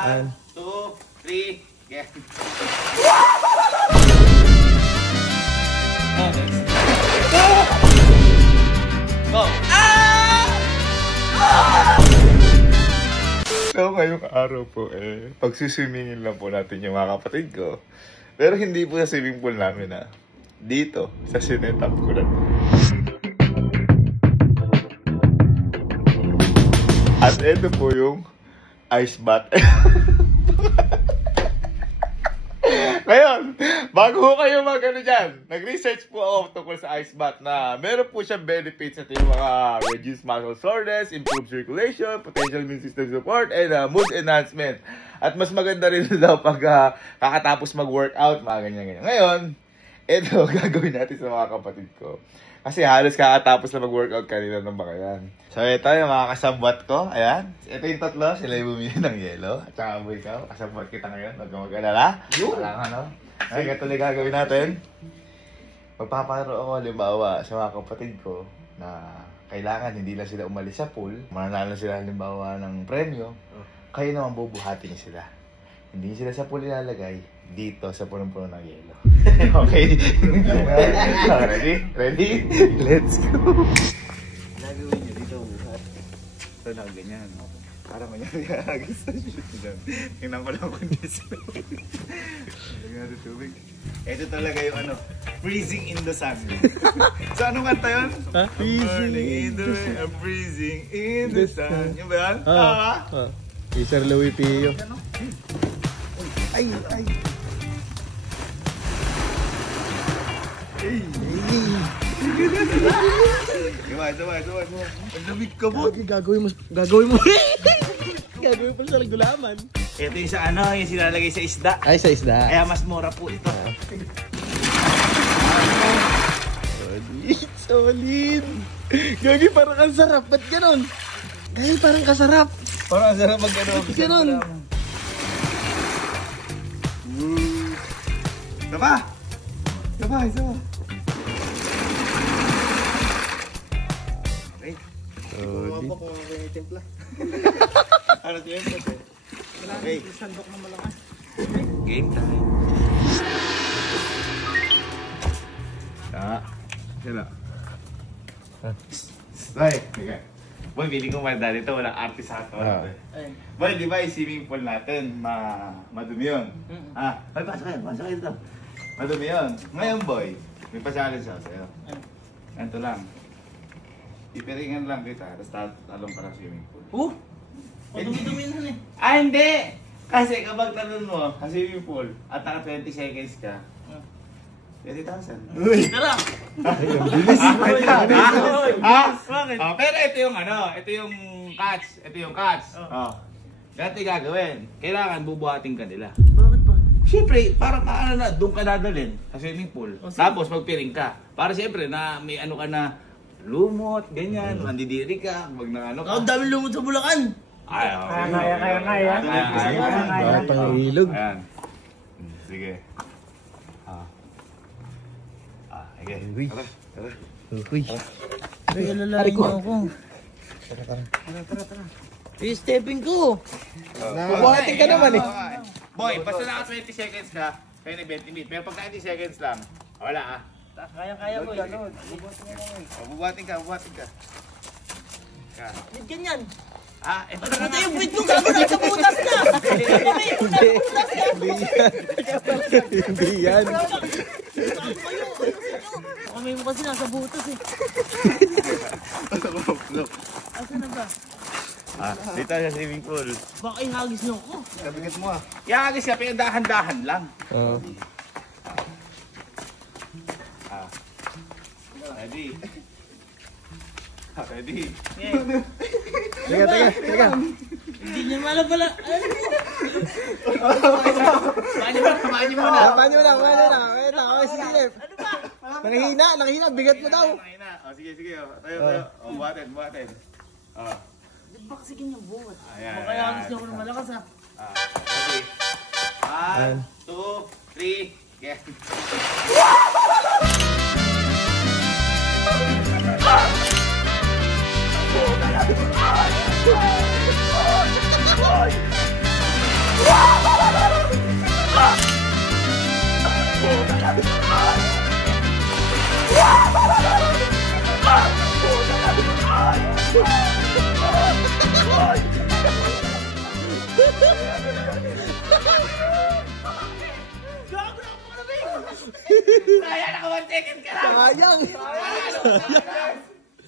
1, 2, 3, yes. Go! So ngayong araw po pagsiswimmingin lang po natin yung mga kapatid ko. Pero hindi po sa swimming pool namin dito, sa sinetap ko na. At ito po yung ice bath. Ngayon, bago ko kayo mag-ano dyan, nag-research po ako tungkol sa ice bath na meron po siyang benefits at yung mga reduce muscle soreness, improve circulation, potential immune system support, and mood enhancement. At mas maganda rin daw pag kakatapos mag-workout, mga ganyan-ganyan. Ngayon, ito gagawin natin sa mga kapatid ko. Kasi halos kakatapos na mag-workout kanina ng bakayan. So ito yung mga kasabwat ko. Ayan. Ito yung tatlo. Sila yung bumili ng yelo. At saka mo ikaw. Kasabwat kita ngayon. Huwag kang mag-alala. Walang ano. Ay, katuloy gagawin natin. Magpaparo ako halimbawa sa mga kapatid ko na kailangan hindi lang sila umalis sa pool. Mananalo sila halimbawa ng premyo. Kayo naman bubuhatin sila. Hindi sila sa pool ilalagay. Dito sa punong-puno ng yelo. Okay? Ready? Ready? Let's go! Nagawin nyo dito buhat. Ito na, ganyan. Para manyari-agis na shoot nyo dyan. Tingnan ko lang kondisyon. Lagyan natin tubig. Ito talaga yung ano, freezing in the sun. So anong kanta yun? Burning in the sun, I'm freezing in the sun. Yung ba yan? Sir Louis Pio. Ay, ay. Diba. Ang lamig ka po. Gagawin mo. Gagawin mo sa gulaman. Ito yung sa ano, yung silalagay sa isda. Ay, sa isda. Kaya mas mura po ito. Solid. Gagi, parang ang sarap. Ba't ganon? Gagi, parang kasarap. Parang ang sarap mag-ano. Ganon. Diba? Isa mo. Solid. Ano tiempla? Okay. Sandok na malakas. Game time. Sila. Boy, okay. Boy, hindi ko madali ito. Walang artist sa ito. Boy, di ba yung swimming pool natin, madumi yun? Boy, pasok kayo dito. Madumi yun. Ngayon, boy, may pa-challenge ako sa'yo. Ganito lang. Ipiringan lang kita, tapos talong ka ng swimming pool. Dumi-dumi na Hindi! Kasi kapag talon mo sa swimming pool at naka 20 seconds ka, 20,000. Uy! Tara! Bilis. Pero ito yung ito yung catch. Ganito yung gagawin. Kailangan bubuhatin ka nila. Bakit ba? Siyempre, para doon ka dadalhin sa swimming pool. Tapos magpiring ka. Para siyempre na may ano ka na lumot, ganyan, mandidiri ka, wag na ano ka. Ang dami lumot sa Bulacan! Kaya. Batang ilog. Ayan. Sige. Sige. Tara. Uy. Ay, alalain mo ako. Tara. I-stepping ko. Bubuhatin ka naman Boy, basta naka 20 seconds ka, kayo nag-20 minutes. Pero pag 90 seconds lang, wala Kaya boy. Bubuhatin ka. Hindi ganyan. Ito Ito yung bit ko, gago na sa butas na! Hindi yan. Kamay mo kasi nasa butas Asa na ba? Dito sa swimming pool. Baka ihagis niyo ako. Kabigat mo Ihagis ka, pero dahan-dahan lang. Ready? Teka. Hindi niya malam pala. Tamaan niyo muna. Paano na? Okay, sige. Nanghihina. Bigat mo daw. Sige. Tayo. Buhatin. Di ba kasi ganyan buhat? Ayan. Baka ihagis niyo ako ng malakas Ready? 1, 2, 3, yes. Gago na ako malamig! Sayang, naka 1 second ka lang! Sayang!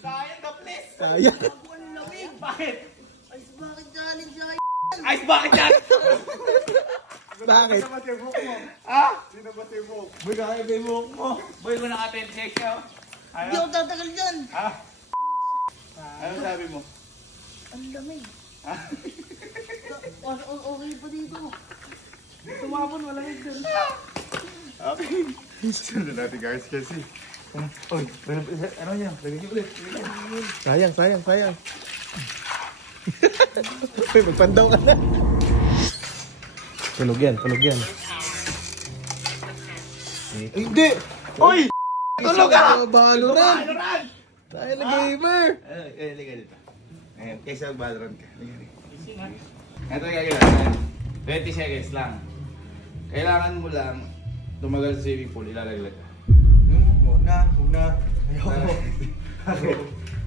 Sayang ka, please! Sayang! Gago ang lamig! Bakit? Ice bucket challenge ay Ice bucket yan! Bakit? Ha? Sino ba si Book? Boy, kaya ba yung buhok mo? Boy, kung naka 20 seconds ka. Hindi ako tatagal dyan! Ha? Ano sabi mo? Ang lamig! Okay pa dito. Tumapon, malamig dun. Okay. Sunod natin guys kasi. Uy, ano yan? Lagyan niyo ulit. Sayang, sayang, sayang. Uy, magpandaw ka na. Tulog yan, tulog yan. Ay, hindi! Uy! Tulog ka! Valorant! Valorant! Tayo na gamer! Liga dito. Ayan, kaysa Valorant ka. Liga dito. Ito yung gagawin. 20 seconds lang. Kailangan mo lang tumagal sa swimming pool, ilalaglag ka. Huwag na. Ayoko.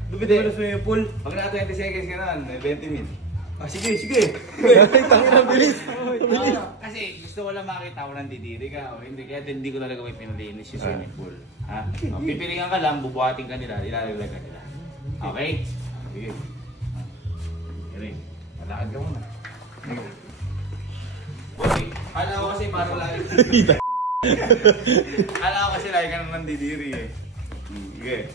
Lupit mo na swimming pool. Pag naka 20 seconds ka naman, may 20 min. Ah, sige. Tangin na, bilis. Kasi gusto ko lang makita kung nandidiri ka o hindi. Kaya hindi ko talaga may pinalinis yung swimming pool. Ha? O, pipilingan ka lang, bubuhatin ka nila, ilalaglag ka nila. Okay? Sige. Sige. Malakad ka muna. Okay. Kala ko kasi parang lagi. Kala ko kasi lagi ka nang nandidiri eh. Sige.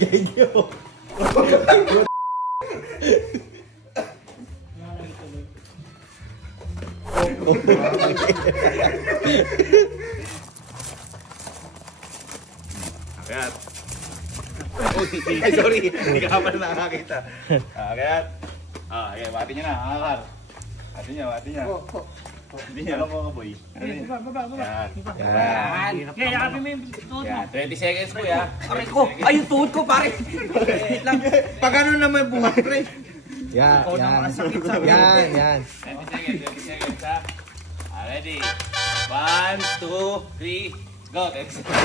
Gagyo. Akyat. Ay, sorry. Hindi ka pala nakakita. Akyat. Okay, bati niya na. Akakar. Bati niya. Hindi niya. Alam mo ka, boy. Baba. Yan. Kaya yakapin mo yung tuhod mo. Yan. 20 seconds po, ya. Aray ko! Ay, yung tuhod ko, pare! Wait lang. Pag ano naman buhat, pre? Yan. 20 seconds, ha. Ready? 1, 2, 3, go. 10 seconds.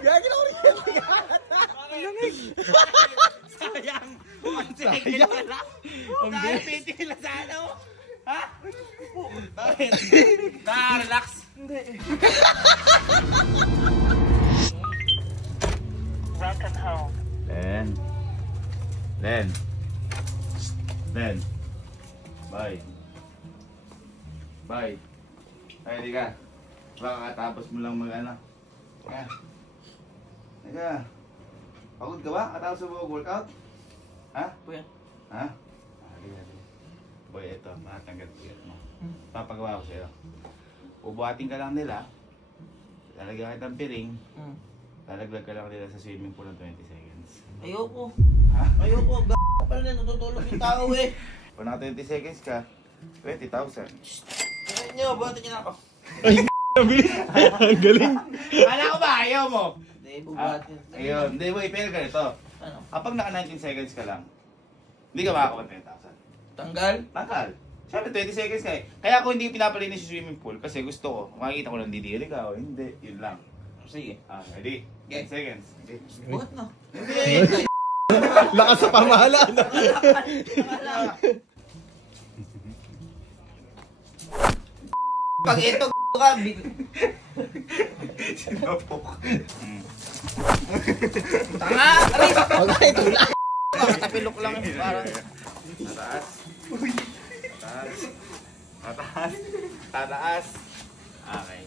Gagyo na ulit. Sayang! Sayang! Dahil pitigil na sa ano? Ha? Bakit? Relax. Hindi. Welcome home. Len. Bye. Ay, di ka. Baka katapos mo lang mag-ano. Teka. Pagod ka ba? Katapos mo mag-workout? Ha? Kuya. Ha? Di. Boy, ito. Matanggal ko mo. Papagawa ko sa'yo. Ubuhatin ka lang nila. Lalagyan kita ng piring. Lalaglag ka lang nila sa swimming pool ng 20 seconds. Ayoko. Ha? Ayoko. Pala na natutulog yung tao eh. Kung naka 20 seconds ka, 20,000. Kaya nyo, buhatin nyo na ako. Ang galing. Kala ko ba? Ayaw mo? Hindi, buhatin. Ayun. Hindi mo, pero ganito. Ano? Kapag naka 19 seconds ka lang, hindi ka makakakuha ng 10,000. Tanggal? Tanggal. Siyempre, 20 seconds ka eh. Kaya ako hindi pinapalinis yung swimming pool kasi gusto ko, makikita ko lang didiri ka o hindi. Yun lang. Sige. Ready? Okay. 10 seconds. Hindi. Buhat na. Hindi. Lakas sa pamahalaan. Pag ito ka, Sinapok. tanga! Aray! Okay, tula. Makatapilok lang yung parang. Tataas. Tataas. Tataas. Tataas. Okay.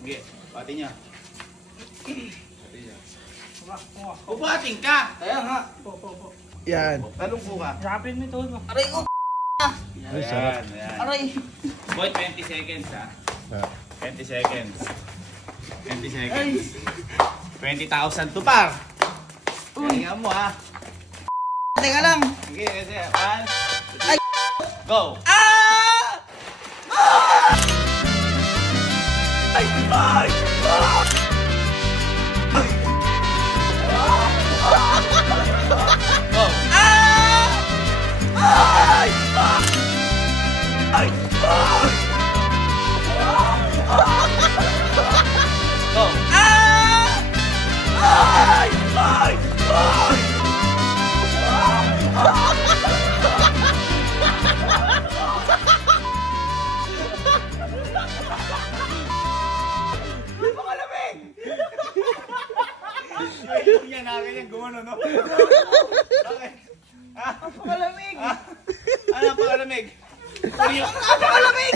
Sige. Pati niya. Pati niya. Buhatin ka! Kaya nga. Yan. Talong po ka. Yakapin mo yung tuhod mo. Aray ko! Ayan, ayan. Aray! Boy, 20 seconds ha. Ah. 20 seconds. 20 seconds. 20,000 to par. Kaya mo ha. Teka lang! Sige, kasi. 1, 2, Ay! 3, go! Ah! Ay! Ay! Go! Ay! Ay! Go! Ay! Ay! Yan namin yung gumano, no? Bakit? Napakalamig! Ano napakalamig? Napakalamig!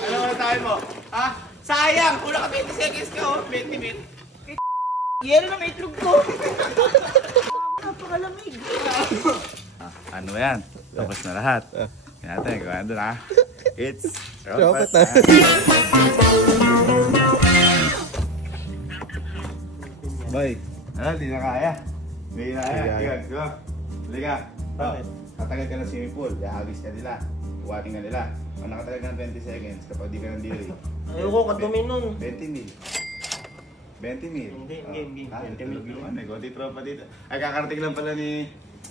Ano na tayo mo? Ha? Sayang! Kung naka 20 seconds ka, oh. 20 minutes. Yelo na may itlog ko! Napakalamig! Ano yan? Tapos na lahat. Yan natin, gawin doon ha. It's Dapat na. Boy, ano, di na kaya. Hindi na kaya. Kaya. Sige, go. Halika. Bakit? Tatagal ka ng swimming pool. Ihagis ka nila. Iwating ka nila. Kung nakatagal ka ng 20 seconds, kapag di ka ng delay. Ayoko, kadumi nun. 20 mil. 20 mil. Hindi. 20 mil. Ano, konti tropa dito. Ay, kakarating lang pala ni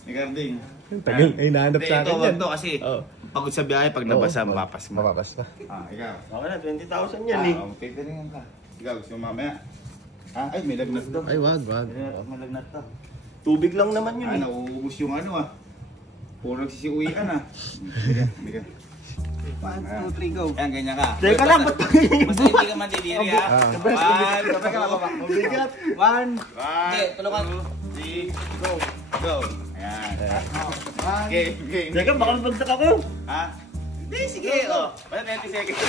Garding. Tagal, ay nahanap sa akin Ito, yan. wag to kasi Oo. pagod sa biyahe, pag nabasa, Oo. mapapas mo. Mapapas na. Ikaw. Okay na, 20,000 yan eh. Pipilihan ka. Ikaw, gusto mo mamaya? Ay, may lagnat to. Ay, wag. May lagnat to. Tubig lang naman yun eh. Nauubos yung ano ah. Puro nagsisiuwi ka na. Biga. 1, 2, 3, go. Ayan, ganyan ka. Teka lang, ba't Basta hindi ka mandidiri ha. Sabay ka bababa. Mabigat. 1. Hindi, tulungan. 2, 3, go. Go. Ayan. Game. Teka, baka mabagsak ako. Ha? Hindi, sige. Oh, 20 seconds.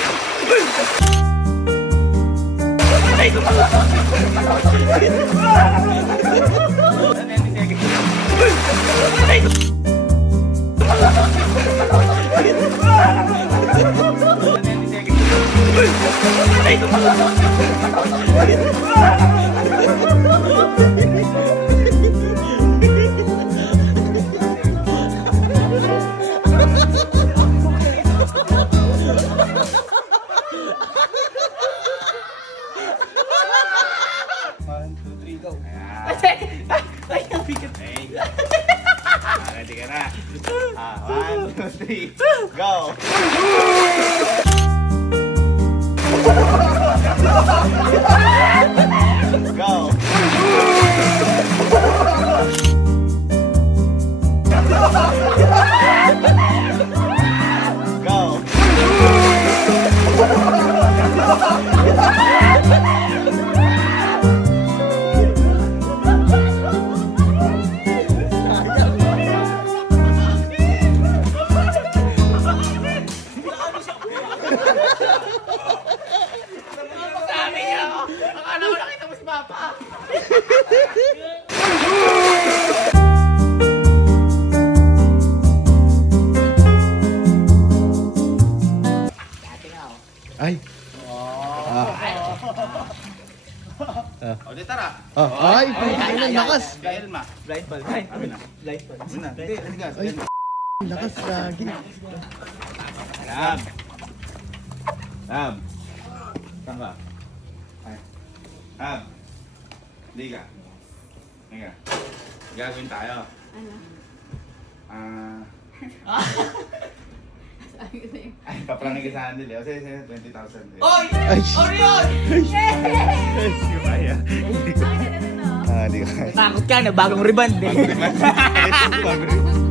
Ready ka na? 1, 2, 3, go! Go! Go! Akala ko nakita mo si Papa. Ay. O, di tara. Ay, ay, lakas. Elma. Blind ball. Amin na. Blind ball. Amin na. Hindi, halika. Ay, lakas lagi. Lab. Lab. Saan ka? Ay. Lab. Liga. Liga. Gagawin tayo. Ano? Ay, paprangin ka sa handle eh. O, sige, 20,000. Oy! Ay, Orion! Hindi ko kaya. di ko kaya. Takot ka na, bagong rebound eh. Bago rin.